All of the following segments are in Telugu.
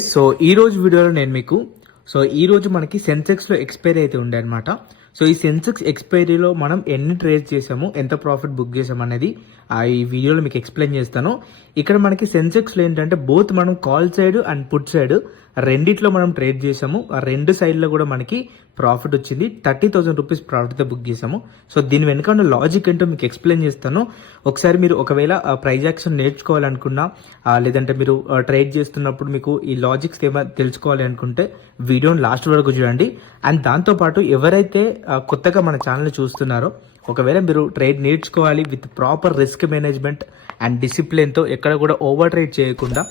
సో ఈ రోజు వీడియోలో నేను మీకు ఈ రోజు మనకి సెన్సెక్స్లో ఎక్స్పైరీ అయితే ఉండే అనమాట. సో ఈ సెన్సెక్స్ ఎక్స్పైరీలో మనం ఎన్ని ట్రేడ్ చేసాము, ఎంత ప్రాఫిట్ బుక్ చేసాము అనేది ఈ వీడియోలో మీకు ఎక్స్ప్లెయిన్ చేస్తాను. ఇక్కడ మనకి సెన్సెక్స్లో ఏంటంటే బోత్ మనం call side and put side రెండిట్లో మనం ట్రేడ్ చేసాము. ఆ రెండు సైడ్లో కూడా మనకి ప్రాఫిట్ వచ్చింది. 30,000 రూపీస్ ప్రాఫిట్తో బుక్ చేసాము. సో దీని వెనుక ఉన్న లాజిక్ ఏంటో మీకు ఎక్స్ప్లెయిన్ చేస్తాను. ఒకసారి మీరు ఒకవేళ ప్రైజ్ యాక్షన్ నేర్చుకోవాలనుకున్నా లేదంటే మీరు ట్రేడ్ చేస్తున్నప్పుడు మీకు ఈ లాజిక్స్ ఏమైనా తెలుసుకోవాలి అనుకుంటే వీడియోని లాస్ట్ వరకు చూడండి. అండ్ దాంతోపాటు ఎవరైతే కొత్తగా మన ఛానల్ చూస్తున్నారో ఒకవేళ మీరు ట్రేడ్ నేర్చుకోవాలి with proper risk management and డిసిప్లిన్తో ఎక్కడ కూడా ఓవర్ ట్రేడ్ చేయకుండా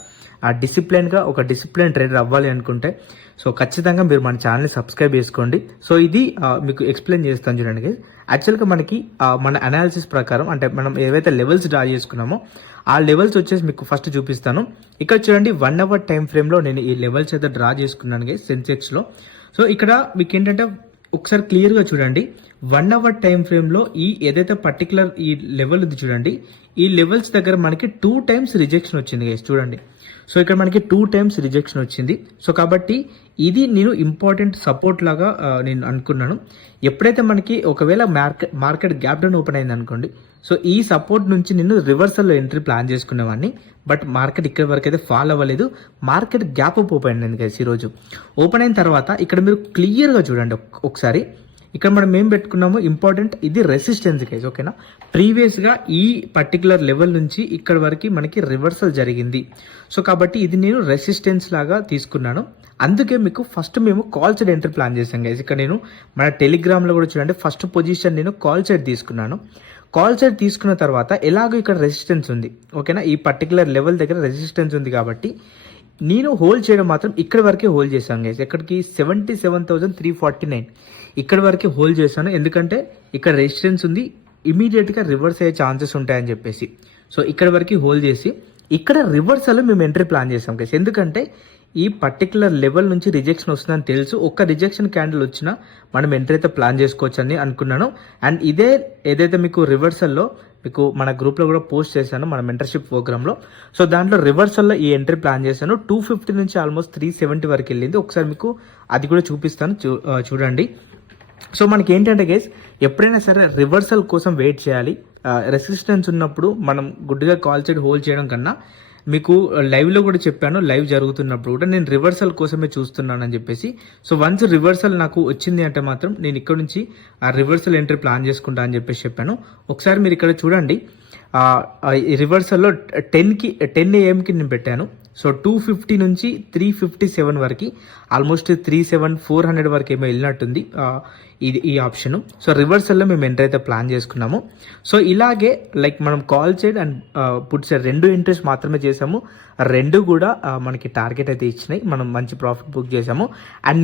డిసిప్లిన్గా ఒక డిసిప్లిన్ ట్రేడర్ అవ్వాలి అనుకుంటే సో ఖచ్చితంగా మీరు మన ఛానల్ని సబ్స్క్రైబ్ చేసుకోండి. సో ఇది మీకు ఎక్స్ప్లెయిన్ చేస్తాను చూడండి. యాక్చువల్గా మనకి మన అనాలిసిస్ ప్రకారం అంటే మనం ఏవైతే లెవెల్స్ డ్రా చేసుకున్నామో ఆ లెవెల్స్ వచ్చేసి మీకు ఫస్ట్ చూపిస్తాను. ఇక్కడ చూడండి 1 అవర్ టైం ఫ్రేమ్లో నేను ఈ లెవెల్స్ అయితే డ్రా చేసుకున్నాను సెన్సెక్స్లో. సో ఇక్కడ మీకు ఏంటంటే ఒకసారి క్లియర్గా చూడండి. 1 అవర్ టైం ఫ్రేమ్లో ఈ ఏదైతే పర్టికులర్ ఈ లెవెల్ ఉంది చూడండి, ఈ లెవెల్స్ దగ్గర మనకి 2 టైమ్స్ రిజెక్షన్ వచ్చింది గైస్ చూడండి. సో ఇక్కడ మనకి 2 టైమ్స్ రిజెక్షన్ వచ్చింది. సో కాబట్టి ఇది నేను ఇంపార్టెంట్ సపోర్ట్ లాగా నేను అనుకున్నాను. ఎప్పుడైతే మనకి ఒకవేళ మార్కెట్ గ్యాప్ డౌన్ ఓపెన్ అయింది అనుకోండి, సో ఈ సపోర్ట్ నుంచి నేను రివర్సల్లో ఎంట్రీ ప్లాన్ చేసుకునేవాడిని. బట్ మార్కెట్ ఇక్కడ వరకు అయితే ఫాల్ అవ్వలేదు. మార్కెట్ గ్యాప్ అప్ ఓపెన్ అయింది గైస్ ఈరోజు. ఓపెన్ అయిన తర్వాత ఇక్కడ మీరు క్లియర్గా చూడండి ఒకసారి. ఇక్కడ మనం ఏం పెట్టుకున్నాము ఇంపార్టెంట్, ఇది రెసిస్టెన్స్ గైస్, ఓకేనా. ప్రీవియస్గా ఈ పర్టికులర్ లెవెల్ నుంచి ఇక్కడ వరకు మనకి రివర్సల్ జరిగింది. సో కాబట్టి ఇది నేను రెసిస్టెన్స్ లాగా తీసుకున్నాను. అందుకే మీకు ఫస్ట్ మేము కాల్ సైడ్ ఎంట్రీ ప్లాన్ చేసాం గైస్. ఇక్కడ నేను మన టెలిగ్రామ్లో కూడా చూడండి, ఫస్ట్ పొజిషన్ నేను కాల్ సైడ్ తీసుకున్నాను. కాల్ సైడ్ తీసుకున్న తర్వాత ఎలాగో ఇక్కడ రెసిస్టెన్స్ ఉంది, ఓకేనా. ఈ పర్టికులర్ లెవెల్ దగ్గర రెసిస్టెన్స్ ఉంది కాబట్టి నేను హోల్డ్ చేయడం మాత్రం ఇక్కడ వరకే హోల్డ్ చేశాను గైస్. ఎక్కడికి 77,349 ఇక్కడ వరకే హోల్డ్ చేశాను. ఎందుకంటే ఇక్కడ రెసిస్టెన్స్ ఉంది, ఇమీడియట్గా రివర్స్ అయ్యే ఛాన్సెస్ ఉంటాయని చెప్పేసి. సో ఇక్కడ వరకు హోల్డ్ చేసి ఇక్కడ రివర్సల్లో మేము ఎంట్రీ ప్లాన్ చేసాం గైస్. ఎందుకంటే ఈ పర్టికులర్ లెవెల్ నుంచి రిజెక్షన్ వస్తుందని తెలుసు. ఒక్క రిజెక్షన్ క్యాండిల్ వచ్చినా మనం ఎంట్రీ అయితే ప్లాన్ చేసుకోవచ్చు అని అనుకున్నాను. అండ్ ఏదైతే మీకు రివర్సల్లో మీకు మన గ్రూప్లో కూడా పోస్ట్ చేశాను మన మెంటర్షిప్ ప్రోగ్రామ్లో. సో దాంట్లో రివర్సల్లో ఈ ఎంట్రీ ప్లాన్ చేశాను. 250 నుంచి ఆల్మోస్ట్ 370 వరకు వెళ్ళింది. ఒకసారి మీకు అది కూడా చూపిస్తాను, చూడండి. సో మనకి ఏంటంటే గైస్, ఎప్పుడైనా సరే రివర్సల్ కోసం వెయిట్ చేయాలి. రెసిస్టెన్స్ ఉన్నప్పుడు మనం గుడ్డిగా కాల్ సైడ్ హోల్డ్ చేయడం కన్నా, మీకు లైవ్లో కూడా చెప్పాను, లైవ్ జరుగుతున్నప్పుడు కూడా నేను రివర్సల్ కోసమే చూస్తున్నాను అని చెప్పేసి. సో వన్స్ రివర్సల్ నాకు వచ్చింది అంటే మాత్రం నేను ఇక్కడ నుంచి ఆ రివర్సల్ ఎంట్రీ ప్లాన్ చేసుకుంటా అని చెప్పేసి చెప్పాను. ఒకసారి మీరు ఇక్కడ చూడండి, ఈ రివర్సల్లో 10 AM నేను పెట్టాను. సో 250 నుంచి 357 వరకు ఆల్మోస్ట్ 400 వరకు ఏమో వెళ్ళినట్టుంది ఈ ఆప్షన్. సో రివర్సల్లో మేము ఎంటర్ అయితే ప్లాన్ చేసుకున్నాము. సో ఇలాగే లైక్ మనం call side and put side 2 entries మాత్రమే చేసాము. 2 కూడా మనకి టార్గెట్ అయితే ఇచ్చినాయి. మనం మంచి ప్రాఫిట్ బుక్ చేసాము. అండ్